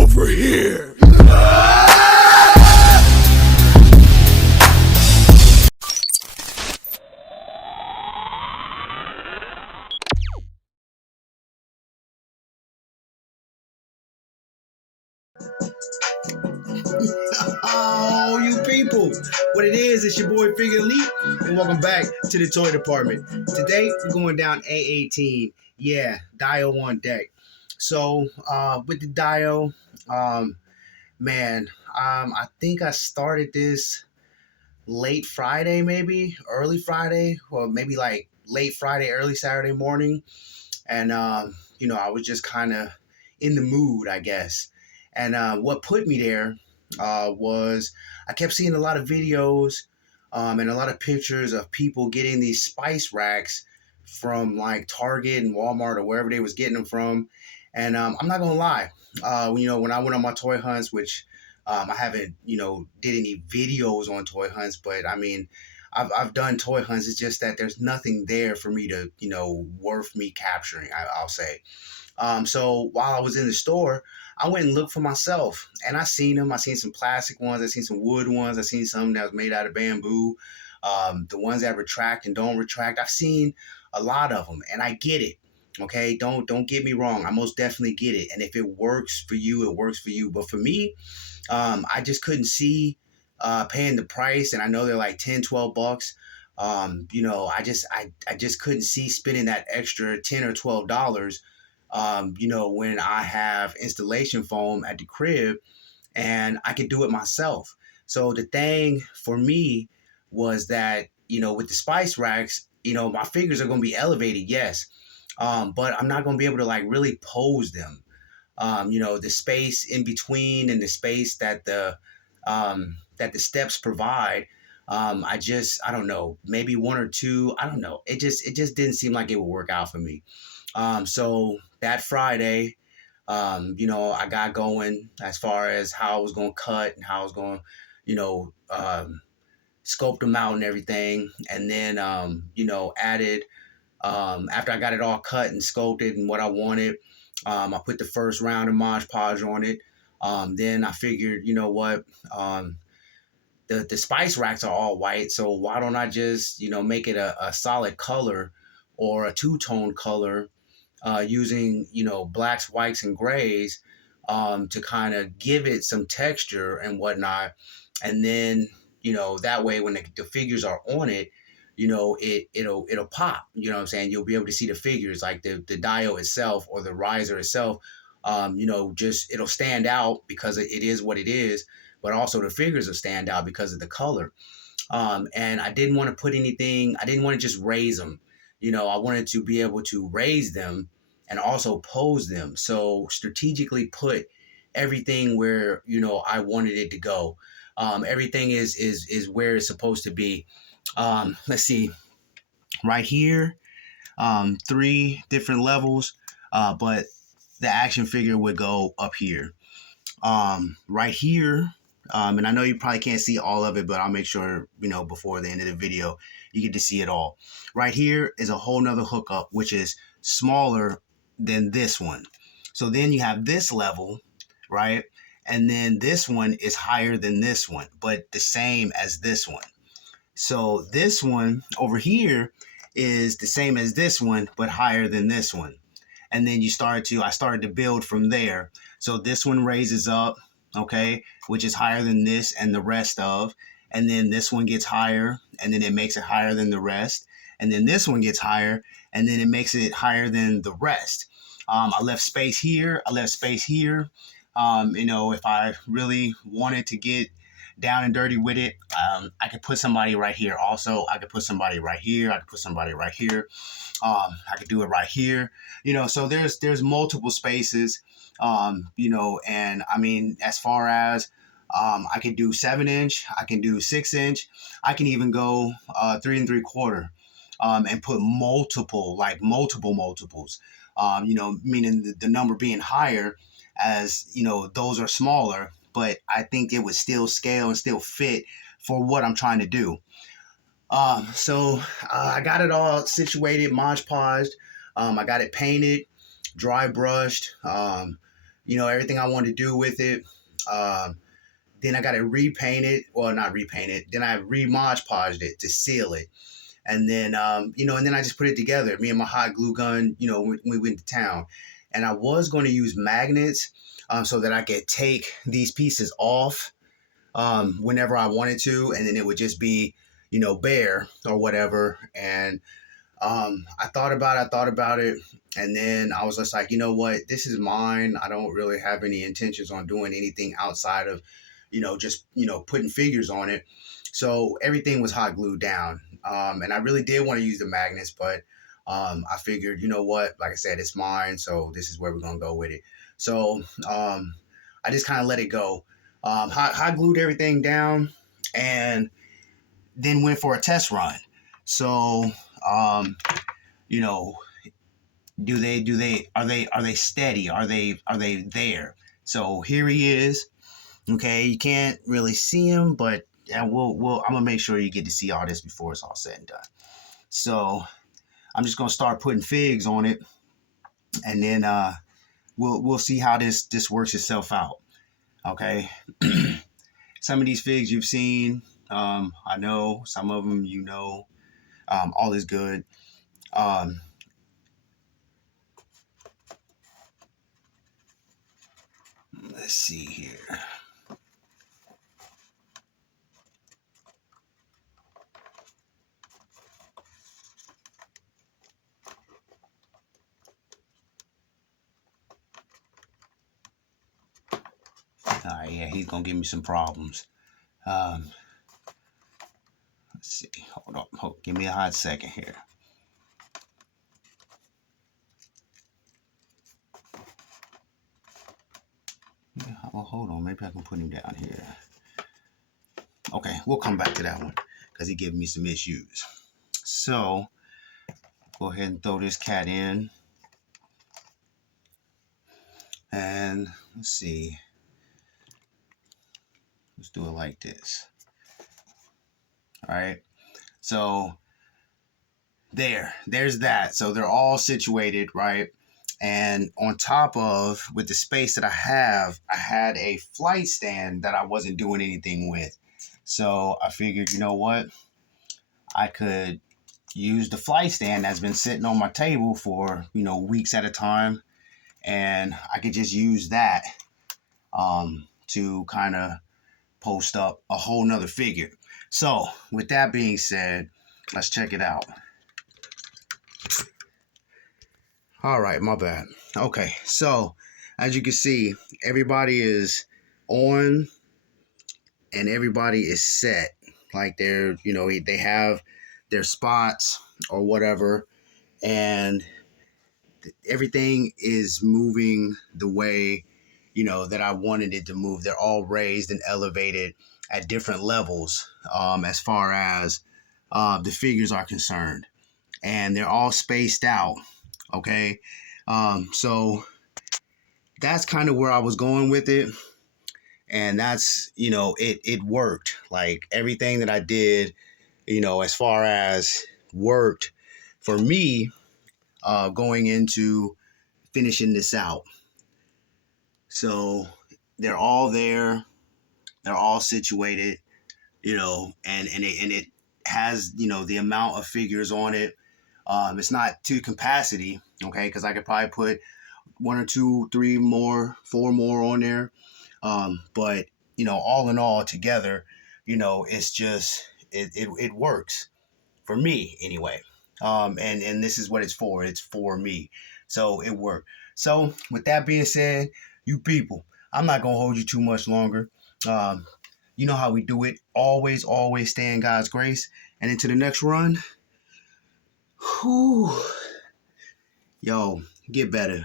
over here. Oh, you people. What it is, it's your boy Figure Elite, and welcome back to the toy department. Today, we're going down A18. Yeah, di0 on deck. So, with the di0, I think I started this late Friday, maybe, early Friday, or maybe like late Friday, early Saturday morning. And, I was just kind of in the mood, I guess. And what put me there was I kept seeing a lot of videos and a lot of pictures of people getting these spice racks from like Target and Walmart or wherever they was getting them from. And I'm not gonna lie, when I went on my toy hunts, which I haven't, did any videos on toy hunts, but I mean, I've done toy hunts. It's just that there's nothing there for me to, worth me capturing, I'll say. So while I was in the store, I went and looked for myself, and I seen them. I seen some plastic ones. I seen some wood ones. I seen some that was made out of bamboo. The ones that retract and don't retract. I've seen a lot of them, and I get it. Okay, don't get me wrong. I most definitely get it. And if it works for you, it works for you. But for me, I just couldn't see paying the price, and I know they're like 10, 12 bucks. I just couldn't see spending that extra 10 or $12 when I have installation foam at the crib and I could do it myself. So the thing for me was that, with the spice racks, my figures are going to be elevated, yes. But I'm not going to be able to like really pose them. The space in between and the space that the steps provide. I don't know, maybe one or two. I don't know. It just didn't seem like it would work out for me. So that Friday, I got going as far as how I was going to cut and how I was going to, scope them out and everything. And then, added, after I got it all cut and sculpted and what I wanted, I put the first round of Mod Podge on it. Then I figured, you know what, the spice racks are all white, so why don't I just, make it a solid color or a two-tone color using, blacks, whites, and grays to kind of give it some texture and whatnot. And then, that way when the figures are on it, it'll pop. You know what I'm saying? You'll be able to see the figures, like the dial itself or the riser itself. Just it'll stand out because it is what it is, but also the figures will stand out because of the color. And I didn't want to put anything. I didn't want to just raise them. I wanted to be able to raise them and also pose them. So strategically put everything where I wanted it to go. Everything is where it's supposed to be. Let's see, right here, 3 different levels, but the action figure would go up here. Right here, and I know you probably can't see all of it, but I'll make sure, before the end of the video, you get to see it all. Right here is a whole nother hookup, which is smaller than this one. So then you have this level, right? And then this one is higher than this one, but the same as this one. So this one over here is the same as this one, but higher than this one. And then I started to build from there. So this one raises up, okay, which is higher than this and the rest of. And then this one gets higher, and then it makes it higher than the rest. And then this one gets higher, and then it makes it higher than the rest. I left space here. I left space here. If I really wanted to get down and dirty with it, I could put somebody right here. Also, I could put somebody right here. I could put somebody right here. I could do it right here. So there's multiple spaces. And I mean, as far as I can do 7-inch, I can do 6-inch, I can even go 3 3/4, and put multiples. Meaning the number being higher, as those are smaller, but I think it would still scale and still fit for what I'm trying to do. So I got it all situated, Mod Podged. I got it painted, dry brushed. everything I wanted to do with it. Then I got it repainted. Well, not repainted. Then I re-Mod Podged it to seal it. And then, and then I just put it together. Me and my hot glue gun, we went to town. And I was going to use magnets so that I could take these pieces off whenever I wanted to. And then it would just be, bare or whatever. And I thought about it. And then I was just like, you know what? This is mine. I don't really have any intentions on doing anything outside of, just, putting figures on it. So everything was hot glued down. And I really did want to use the magnets, but I figured, you know what? Like I said, it's mine. So this is where we're going to go with it. So I just kind of let it go. Hot glued everything down and then went for a test run. So, are they steady? Are they there? So here he is. Okay, you can't really see him, but I'm gonna make sure you get to see all this before it's all said and done. So I'm just gonna start putting figs on it, and then we'll see how this works itself out. Okay, some of these figs you've seen, I know some of them all is good. Let's see here. All right, yeah, he's gonna give me some problems. Let's see. Hold on. Give me a hot second here. Yeah, well, hold on. Maybe I can put him down here. Okay, we'll come back to that one because he gave me some issues. So, go ahead and throw this cat in. And let's see. Let's do it like this. All right. So, there's that. So, they're all situated, right? And on top of, with the space that I had a flight stand that I wasn't doing anything with. So I figured, you know what? I could use the flight stand that's been sitting on my table for, weeks at a time. And I could just use that to kind of post up a whole nother figure. So with that being said, let's check it out. All right, my bad. Okay, so as you can see, everybody is on and everybody is set. Like they have their spots or whatever, and everything is moving the way, that I wanted it to move. They're all raised and elevated at different levels as far as the figures are concerned. And they're all spaced out. Okay. So that's kind of where I was going with it. And that's, it worked. Like everything that I did, as far as worked for me going into finishing this out. So they're all there. They're all situated, and it has, the amount of figures on it. It's not to capacity, okay, because I could probably put 1 or 2, 3 more, 4 more on there. But, all in all together, it's just, it works for me anyway. And this is what it's for. It's for me. So it worked. So with that being said, you people, I'm not going to hold you too much longer. You know how we do it. Always, always stay in God's grace. And into the next run, whew, yo, get better.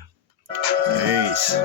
Peace.